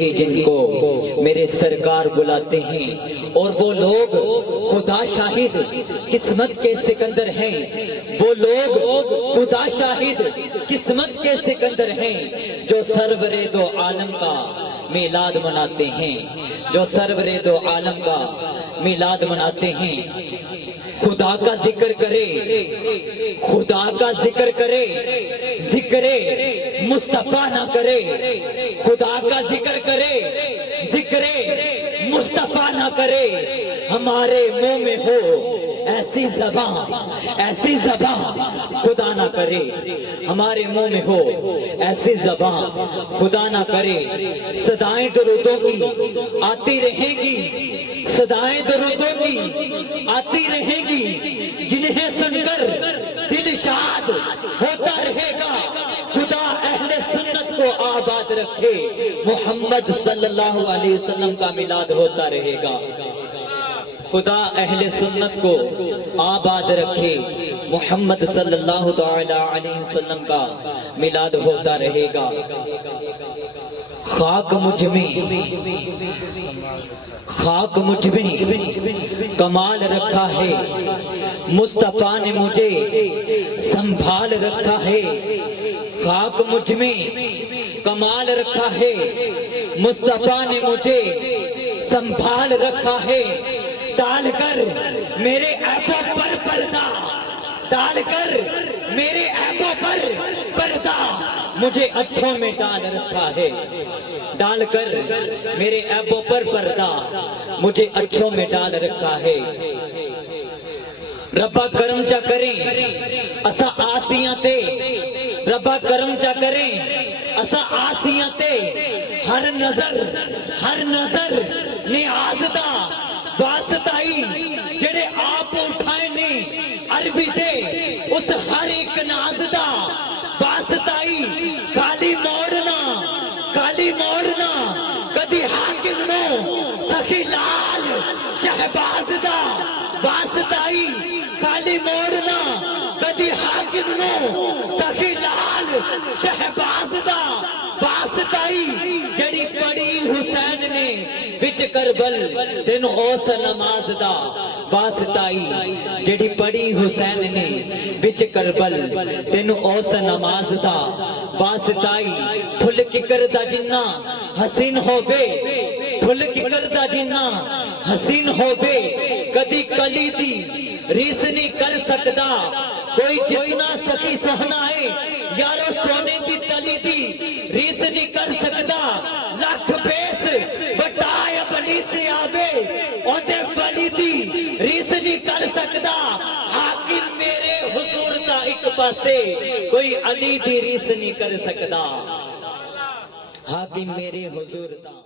ہی جن کو میرے سرکار بلاتے ہیں، اور وہ لوگ خدا شاہد قسمت کے سکندر ہیں، وہ لوگ خدا شاہد قسمت کے سکندر ہیں جو سرور دو عالم کا میلاد مناتے ہیں، جو سرور دو عالم کا میلاد مناتے ہیں۔ خدا کا ذکر کرے، خدا کا ذکر کرے، ذکر مصطفیٰ نہ کرے، خدا کا ذکر کرے، ذکر مصطفیٰ نہ کرے، ہمارے منہ میں ہو ایسی زبان، ایسی زبان خدا نہ کرے، ہمارے منہ میں ہو ایسی زبان خدا نہ کرے۔ صدائیں درودوں کی آتی رہیں گی، صدائیں درودوں کی آتی رہیں گی، جنہیں سن کر دل شاد ہوتا رہے گا۔ خدا اہل سنت کو آباد رکھے، محمد صلی اللہ علیہ وسلم کا میلاد ہوتا رہے گا۔ خدا اہل سنت کو آباد رکھے، محمد صلی اللہ علیہ وسلم کا میلاد ہوتا رہے گا۔ خاک مجھ میں، خاک مجھ میں کمال رکھا ہے، مصطفیٰ نے مجھے سنبھال رکھا ہے۔ خاک مجھ میں کمال رکھا ہے، مصطفیٰ نے مجھے سنبھال رکھا ہے۔ ڈال کر میرے عیبوں پر پردہ، ڈال کر میرے عیبوں پر پردہ مجھے اچھوں میں ڈال رکھا ہے، ڈال کر میرے عیبوں پر پردہ مجھے اچھوں میں ڈال رکھا ہے۔ ربا کرم چا کریں اسا آسیاں تے، ربا کرم چا کریں اسا آسیاں تے، ہر نظر نیاز دا واسطائی جڑے آپ اٹھائے نے عربی دے، اس ہر ایک ناز دا واسطائی۔ کالی موڑنا کدی حاکم نو سخی لال شہباز دا واسطائی۔ کالی موڑنا کدی حاکم نو سخی لال شہباز دا واسطائی۔ جڑی پڑی حسین نے بچ کربل تین اوس نماز دا واسطائی، جڑی پڑی حسین نے بچ کربل تین اوس نماز دا واسطائی۔ پھل ککر دا جنہ حسین ہووے، پھل ککر دا جنہ حسین ہووے، کدی کلی دی ریس نہیں کر سکدا۔ کوئی جتنا سخی سہنا ہے یارو سونے دی تلی دی ریس نہیں کر سکدا۔ لاکھ بیس بٹایا بلی سے آوے اودے بلی دی ریس نہیں کر سکدا۔ حاکم میرے حضور دا ایک پاسے کوئی علی دی ریس نہیں کر سکدا۔ حاکم میرے حضور دا